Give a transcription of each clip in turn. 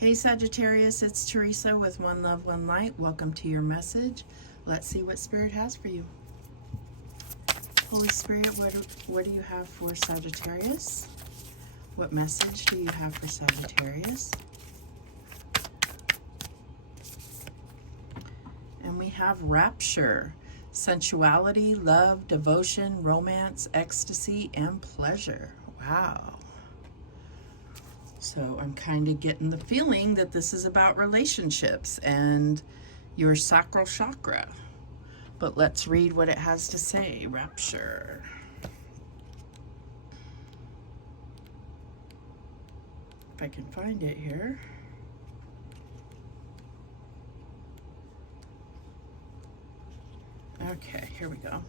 Hey Sagittarius, it's Teresa with One Love, One Light. Welcome to your message. Let's see what Spirit has for you. Holy Spirit, what do you have for Sagittarius? What message do you have for Sagittarius? And we have Rapture, sensuality, love, devotion, romance, ecstasy, and pleasure. Wow. So I'm kind of getting the feeling that this is about relationships and your sacral chakra. But let's read what it has to say. Rapture. If I can find it here. Okay, here we go.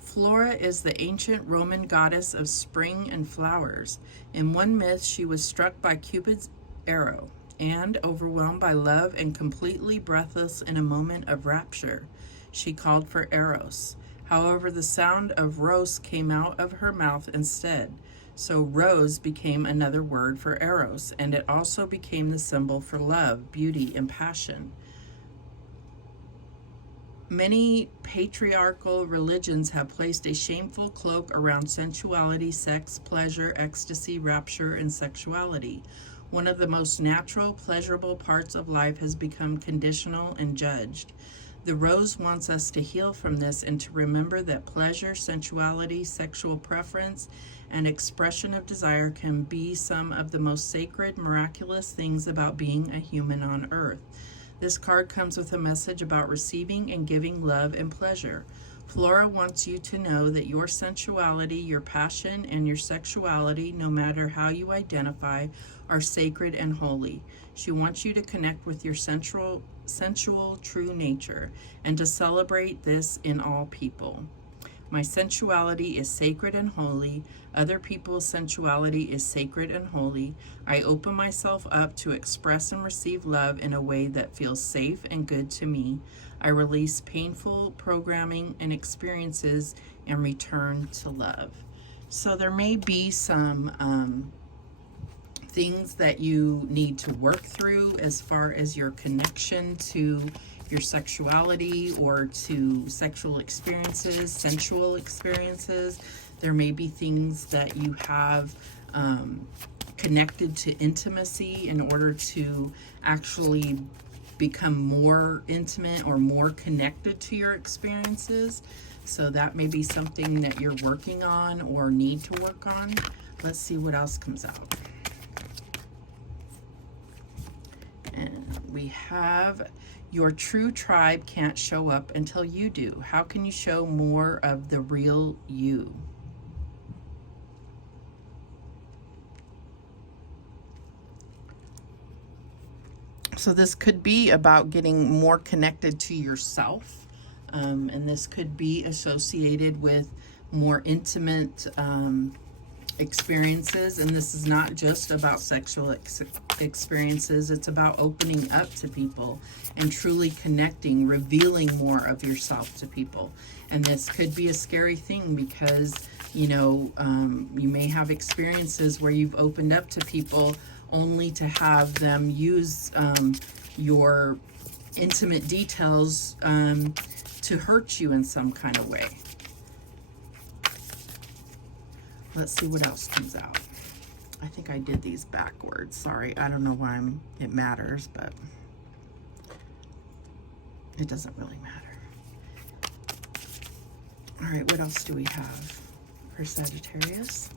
Flora is the ancient Roman goddess of spring and flowers. In one myth, she was struck by Cupid's arrow and, overwhelmed by love and completely breathless in a moment of rapture, she called for Eros. However, the sound of Ros came out of her mouth instead. So Rose became another word for Eros, and it also became the symbol for love, beauty, and passion. Many patriarchal religions have placed a shameful cloak around sensuality, sex, pleasure, ecstasy, rapture, and sexuality. One of the most natural, pleasurable parts of life has become conditional and judged. The Rose wants us to heal from this and to remember that pleasure, sensuality, sexual preference, and expression of desire can be some of the most sacred, miraculous things about being a human on earth. This card comes with a message about receiving and giving love and pleasure. Flora wants you to know that your sensuality, your passion, and your sexuality, no matter how you identify, are sacred and holy. She wants you to connect with your sensual true nature and to celebrate this in all people. My sensuality is sacred and holy. Other people's sensuality is sacred and holy. I open myself up to express and receive love in a way that feels safe and good to me. I release painful programming and experiences and return to love. So there may be some things that you need to work through as far as your connection to your sexuality or to sexual experiences, sensual experiences. There may be things that you have connected to intimacy in order to actually become more intimate or more connected to your experiences. So that may be something that you're working on or need to work on. Let's see what else comes out. And we have, your true tribe can't show up until you do. How can you show more of the real you? So this could be about getting more connected to yourself. And this could be associated with more intimate experiences. And this is not just about sexual experiences. It's about opening up to people and truly connecting, revealing more of yourself to people. And this could be a scary thing because, you know, you may have experiences where you've opened up to people only to have them use your intimate details to hurt you in some kind of way. Let's see what else comes out. I think I did these backwards. Sorry, I don't know why it matters, but it doesn't really matter. All right, what else do we have for Sagittarius?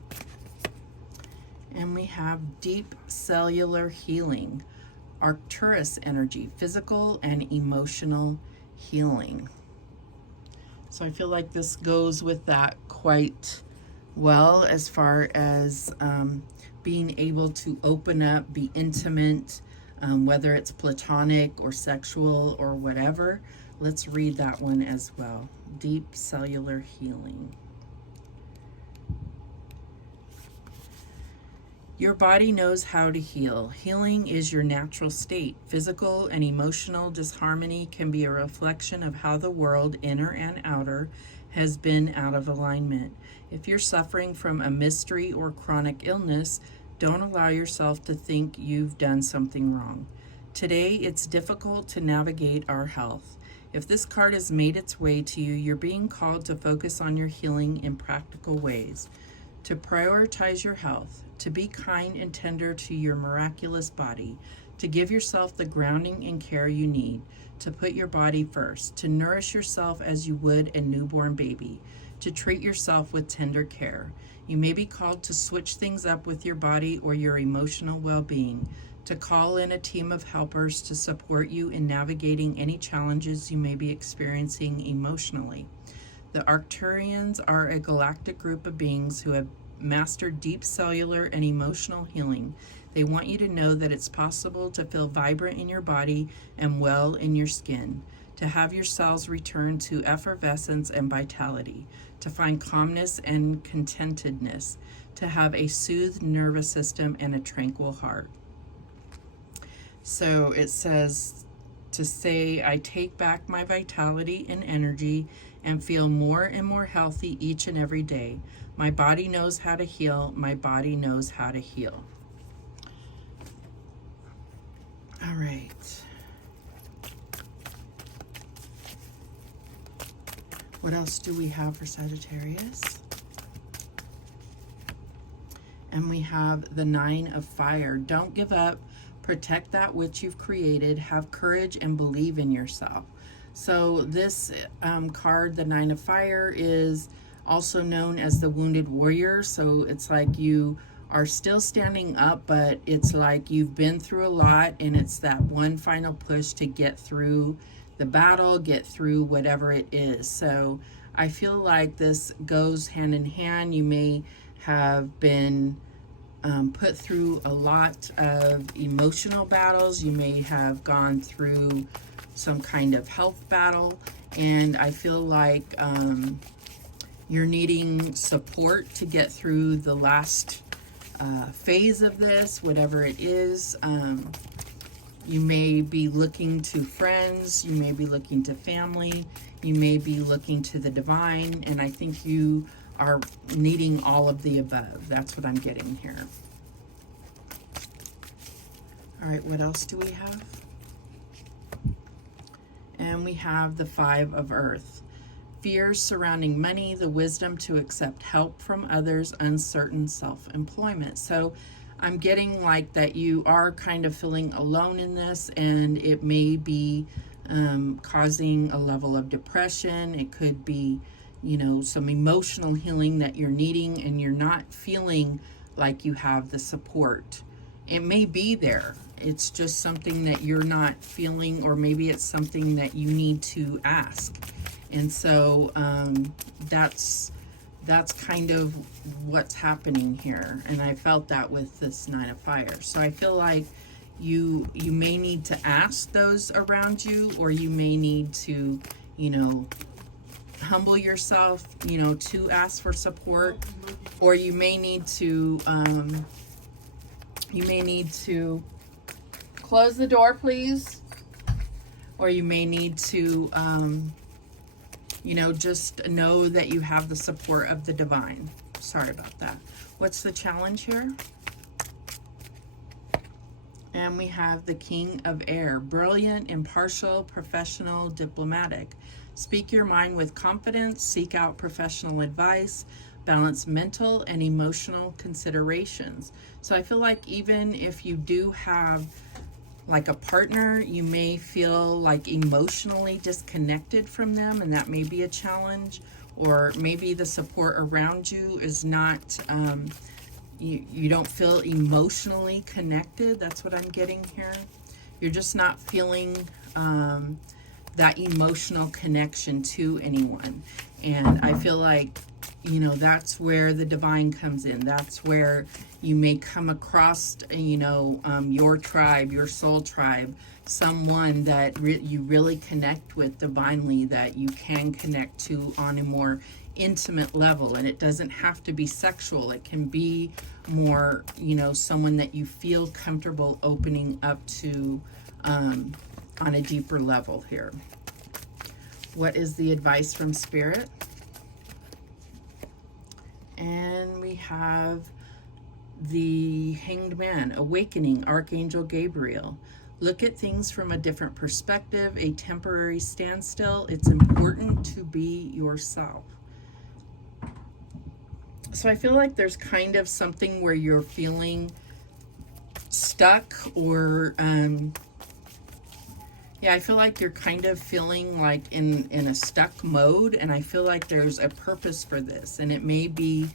And we have deep cellular healing, Arcturus energy, physical and emotional healing. So I feel like this goes with that quite well as far as being able to open up, be intimate, whether it's platonic or sexual or whatever. Let's read that one as well. Deep cellular healing. Your body knows how to heal. Healing is your natural state. Physical and emotional disharmony can be a reflection of how the world, inner and outer, has been out of alignment. If you're suffering from a mystery or chronic illness, Don't allow yourself to think you've done something wrong. Today, it's difficult to navigate our health. If this card has made its way to you, you're being called to focus on your healing in practical ways, to prioritize your health, to be kind and tender to your miraculous body, to give yourself the grounding and care you need, to put your body first, to nourish yourself as you would a newborn baby, to treat yourself with tender care. You may be called to switch things up with your body or your emotional well-being, to call in a team of helpers to support you in navigating any challenges you may be experiencing emotionally. The Arcturians are a galactic group of beings who have mastered deep cellular and emotional healing. They want you to know that it's possible to feel vibrant in your body and well in your skin, to have your cells return to effervescence and vitality, to find calmness and contentedness, to have a soothed nervous system and a tranquil heart. So it says to say, I take back my vitality and energy and feel more and more healthy each and every day. My body knows how to heal. My body knows how to heal. All right. What else do we have for Sagittarius? And we have the Nine of Fire. Don't give up. Protect that which you've created. Have courage and believe in yourself. So this card, the Nine of Fire, is also known as the Wounded Warrior. So it's like you are still standing up, but it's like you've been through a lot, and it's that one final push to get through the battle, get through whatever it is. So I feel like this goes hand in hand. You may have been put through a lot of emotional battles. You may have gone through some kind of health battle, and I feel like you're needing support to get through the last phase of this, whatever it is. You may be looking to friends, you may be looking to family, you may be looking to the divine, and I think you are needing all of the above. That's what I'm getting here. All right, what else do we have? And we have the Five of Earth. Fears surrounding money, the wisdom to accept help from others, uncertain self-employment. So I'm getting like that you are kind of feeling alone in this, and it may be causing a level of depression. It could be, you know, some emotional healing that you're needing, and you're not feeling like you have the support. It may be there. It's just something that you're not feeling, or maybe it's something that you need to ask. And so that's kind of what's happening here. And I felt that with this Nine of Fire. So I feel like you may need to ask those around you, or you may need to, you know, humble yourself, you know, to ask for support, or you may need to close the door, please, or you may need to you know, just know that you have the support of the divine. Sorry about that. What's the challenge here? And we have the King of Air. Brilliant, impartial, professional, diplomatic. Speak your mind with confidence. Seek out professional advice. Balance mental and emotional considerations. So I feel like even if you do have like a partner, you may feel like emotionally disconnected from them, and that may be a challenge. Or maybe the support around you is not, you don't feel emotionally connected. That's what I'm getting here. You're just not feeling that emotional connection to anyone. And I feel like, you know, that's where the divine comes in. That's where you may come across, you know, your tribe, your soul tribe, someone that you really connect with divinely, that you can connect to on a more intimate level. And it doesn't have to be sexual. It can be more, you know, someone that you feel comfortable opening up to on a deeper level here. What is the advice from Spirit? And we have the Hanged Man, awakening, Archangel Gabriel. Look at things from a different perspective, a temporary standstill. It's important to be yourself. So I feel like there's kind of something where you're feeling stuck, or yeah, I feel like you're kind of feeling like in a stuck mode, and I feel like there's a purpose for this, and it may be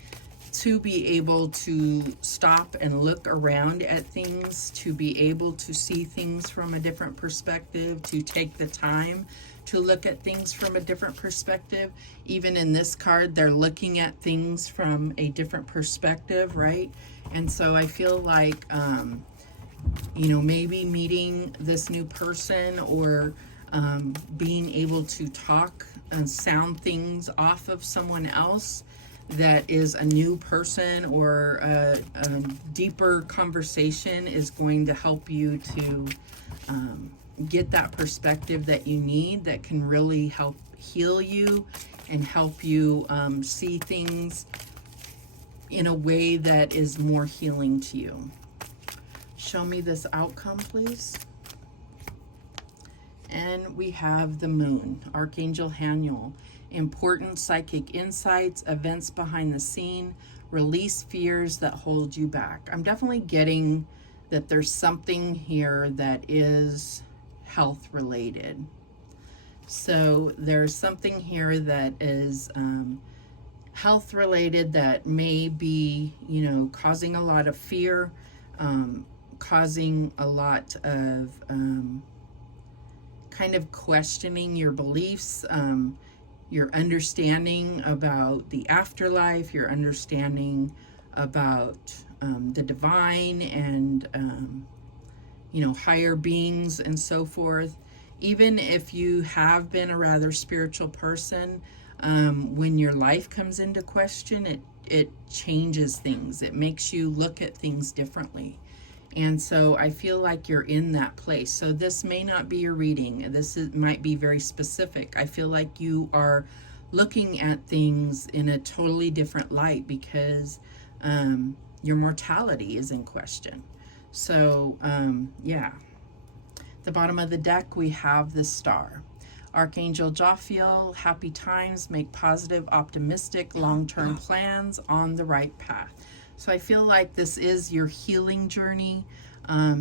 to be able to stop and look around at things, to be able to see things from a different perspective, to take the time to look at things from a different perspective. Even in this card, they're looking at things from a different perspective, right? And so I feel like, you know, maybe meeting this new person, or being able to talk and sound things off of someone else that is a new person, or a deeper conversation, is going to help you to get that perspective that you need, that can really help heal you and help you see things in a way that is more healing to you. Show me this outcome, please. And we have the Moon, Archangel Haniel. Important psychic insights, events behind the scene, release fears that hold you back. I'm definitely getting that there's something here that is health related. So there's something here that is health related, that may be, you know, causing a lot of fear, causing a lot of kind of questioning your beliefs, your understanding about the afterlife, your understanding about the divine, and you know, higher beings and so forth. Even if you have been a rather spiritual person, when your life comes into question, it changes things. It makes you look at things differently. And so I feel like you're in that place. So this may not be your reading. Might be very specific. I feel like you are looking at things in a totally different light, because your mortality is in question. So yeah. The bottom of the deck, we have the Star. Archangel Jophiel, happy times, make positive, optimistic, long-term plans, on the right path. So I feel like this is your healing journey. I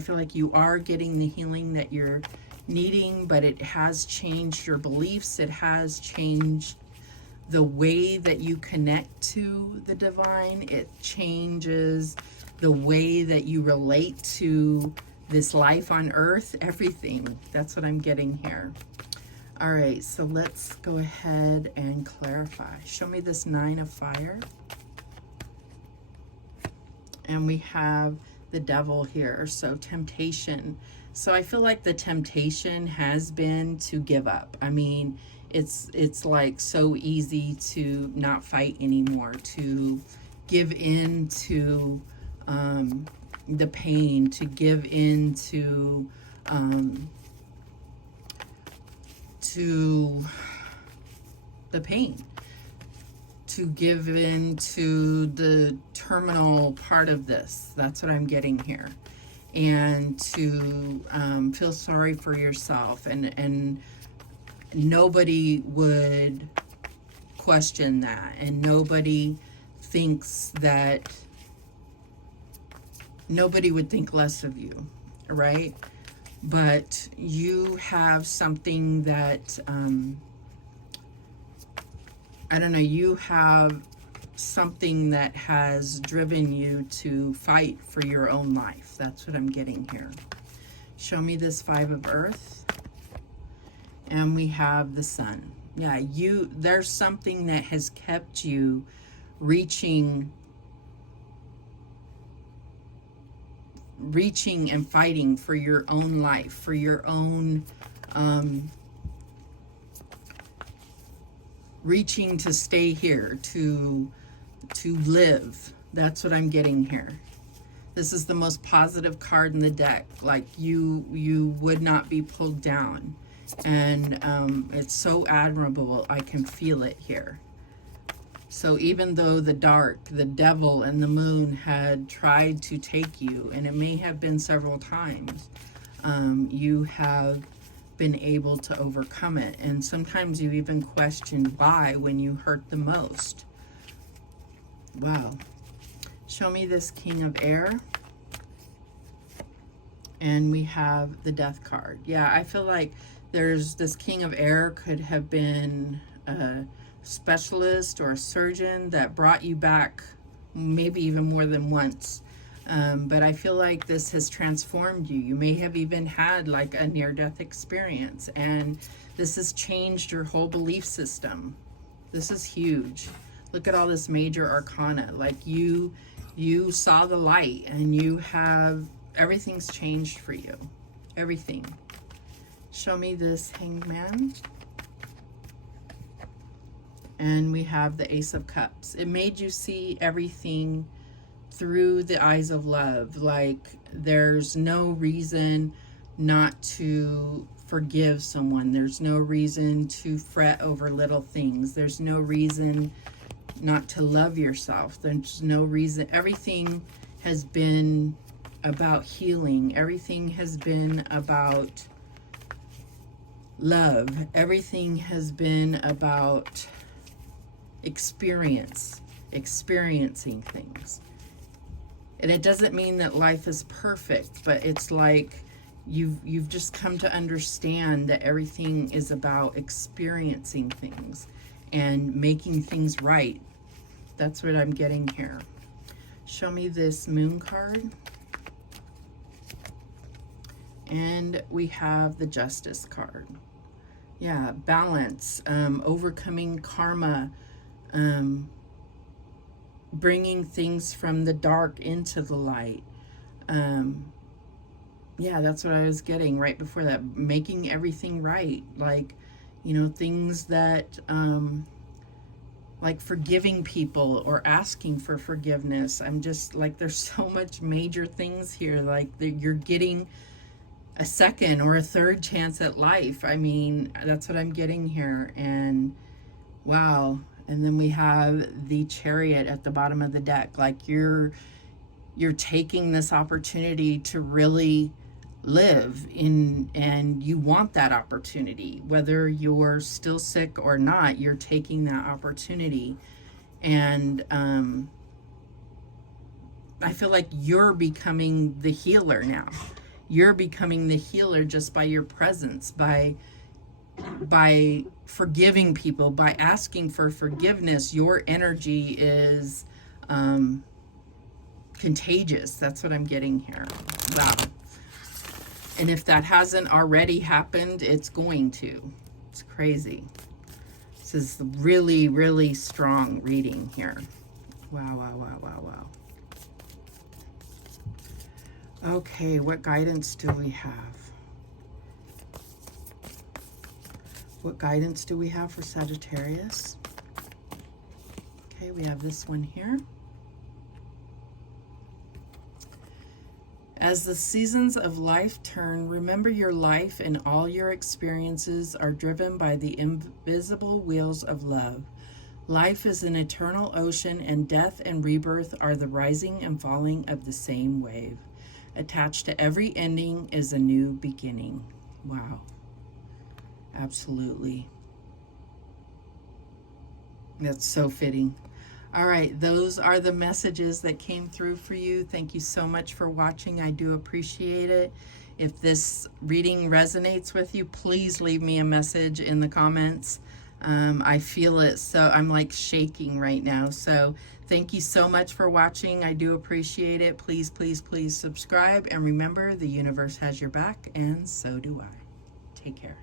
feel like you are getting the healing that you're needing, but it has changed your beliefs. It has changed the way that you connect to the divine. It changes the way that you relate to this life on earth, everything. That's what I'm getting here. All right, so let's go ahead and clarify. Show me this Nine of Fire. And we have the Devil here, so temptation. So I feel like the temptation has been to give up. I mean, it's like so easy to not fight anymore, to give in to the pain, to give in to the pain, to give in to the terminal part of this. That's what I'm getting here. And to feel sorry for yourself, and nobody would question that, and nobody thinks that, nobody would think less of you, right? But you have something that I don't know, you have something that has driven you to fight for your own life. That's what I'm getting here. Show me this Five of Earth. And we have the Sun. Yeah, there's something that has kept you reaching and fighting for your own life, for your own reaching to stay here, to live. That's what I'm getting here. This is the most positive card in the deck. Like you would not be pulled down. And it's so admirable. I can feel it here. So even though the dark, the devil, and the moon had tried to take you, and it may have been several times, you have been able to overcome it. And sometimes you even questioned why when you hurt the most. Wow. Show me this King of Air. And we have the Death card. Yeah, I feel like there's this King of Air could have been a specialist or a surgeon that brought you back maybe even more than once. But I feel like this has transformed you. You may have even had like a near-death experience, and this has changed your whole belief system. This is huge. Look at all this major arcana. Like you saw the light, and you have, everything's changed for you. Everything. Show me this Hanged Man. And we have the Ace of Cups. It made you see everything through the eyes of love. Like there's no reason not to forgive someone. There's no reason to fret over little things. There's no reason not to love yourself. There's no reason. Everything has been about healing. Everything has been about love. Everything has been about experiencing things. And it doesn't mean that life is perfect, but it's like you've just come to understand that everything is about experiencing things and making things right. That's what I'm getting here. Show me this Moon card. And we have the Justice card. Yeah, balance, overcoming karma, bringing things from the dark into the light. Yeah, that's what I was getting right before that. Making everything right. Like, you know, things that, like forgiving people or asking for forgiveness. I'm just like, there's so much major things here. Like you're getting a second or a third chance at life. I mean, that's what I'm getting here. And wow. And then we have the Chariot at the bottom of the deck. Like you're taking this opportunity to really live in, and you want that opportunity. Whether you're still sick or not, you're taking that opportunity. And I feel like you're becoming the healer now. You're becoming the healer just by your presence, by forgiving people, by asking for forgiveness. Your energy is contagious. That's what I'm getting here. Wow. And if that hasn't already happened, it's going to. It's crazy. This is really, really strong reading here. Wow, wow, wow, wow, wow. Okay, what guidance do we have? What guidance do we have for Sagittarius? Okay, we have this one here. As the seasons of life turn, remember your life and all your experiences are driven by the invisible wheels of love. Life is an eternal ocean, and death and rebirth are the rising and falling of the same wave. Attached to every ending is a new beginning. Wow. Absolutely. That's so fitting. All right, those are the messages that came through for you. Thank you so much for watching. I do appreciate it. If this reading resonates with you, please leave me a message in the comments. I feel it, so I'm like shaking right now. So thank you so much for watching. I do appreciate it. Please, please, please subscribe. And remember, the universe has your back, and so do I. Take care.